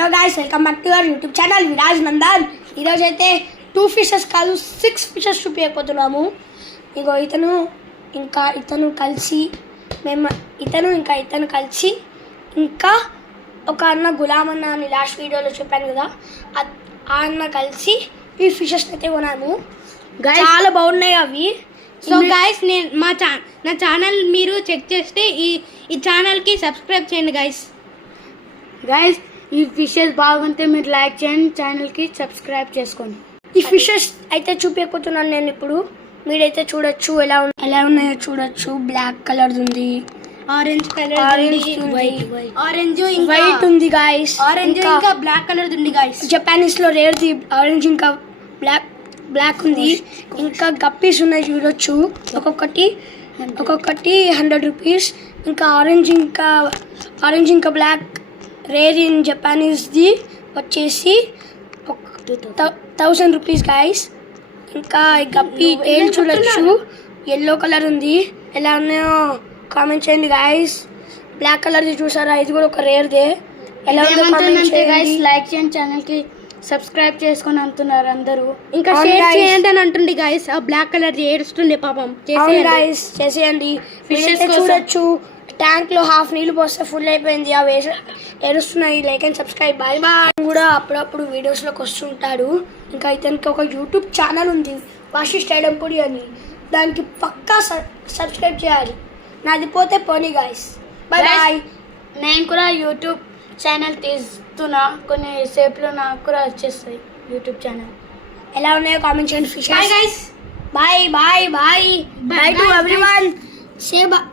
Hello guys, welcome back to our YouTube channel Viraj Nandan. ఈరోజు అయితే 2 fishes కాదు 6 ఫిషెస్ చూపించబోతున్నాము. ఇగో ఇతను కలిసి ఇతను కలిసి ఇంకా ఒక అన్న గులాం అన్న అని లాస్ట్ వీడియోలో చెప్పాను కదా, ఆ అన్న కలిసి ఈ ఫిషెస్ అయితే కొన్నాము. చాలా బాగున్నాయి అవి. సో గైస్, నా ఛానల్ మీరు చెక్ చేస్తే ఈ ఛానల్కి సబ్స్క్రైబ్ చేయండి గైస్. ఈ ఫిషెస్ బాగుంటే మీరు లైక్ చేయండి, ఛానల్కి సబ్స్క్రైబ్ చేసుకోండి. ఈ ఫిషెస్ అయితే చూపించబోతున్నాను నేను ఇప్పుడు. మీరైతే చూడొచ్చు ఎలా ఉన్నాయో చూడొచ్చు. బ్లాక్ కలర్ ఉంది, ఆరెంజ్ కలర్, ఆరెంజ్ వైట్ ఉంది గాయస్, ఆరెంజ్ ఇంకా బ్లాక్ కలర్ ఉంది గాయస్. జపానీస్ లో రేర్ ది ఆరెంజ్ ఇంకా బ్లాక్ ఉంది. ఇంకా గప్పీస్ ఉన్నాయి చూడొచ్చు. ఒక్కొక్కటి 100 రూపీస్. ఇంకా ఆరెంజ్ ఇంకా బ్లాక్ రేర్ ఇన్ జపానీస్ ది వచ్చేసి 1000 రూపీస్ గాయస్. ఇంకా ఈ గప్పి టేల్ చూడొచ్చు, ఎల్లో కలర్ ఉంది. ఎలా ఉన్నాయో కామెంట్ చేయండి గాయస్. బ్లాక్ కలర్ది చూసారా, ఇది కూడా ఒక రేర్దే. ఎలా ఉందో కామెంట్ చేయండి. లైక్ చేయండి, ఛానల్కి సబ్స్క్రైబ్ చేసుకొని అంటున్నారు అందరూ. ఇంకా షేర్ చేయండి అని అంటుంది గాయస్. ఆ బ్లాక్ కలర్ ఏడుస్తుంది పాపం, చేసేయండి. ఫిషెస్ చూడొచ్చు. ట్యాంక్ లో హాఫ్ నీళ్ళు పోస్తే ఫుల్ అయిపోయింది, అవి ఏడుస్తున్నాయి. Like and subscribe. Bye bye. కూడా అప్పుడప్పుడు వీడియోస్ లోకి వస్తుంటాడు. ఇంకా ఇతనికి ఒక యూట్యూబ్ ఛానల్ ఉంది, వాషి స్టైడంపూడి అని. దానికి పక్కా సబ్స్క్రైబ్ చేయాలి. నాది పోతే పోనీ గాయస్. Bye bye. నేను కూడా యూట్యూబ్ ఛానల్ తీస్తున్నా, కొన్ని సేపులో నాకు కూడా వచ్చేస్తాయి యూట్యూబ్ ఛానల్. ఎలా ఉన్నాయో కామెంట్ చేయండి. Fishes bye guys. Bye bye bye bye to everyone. Say bye.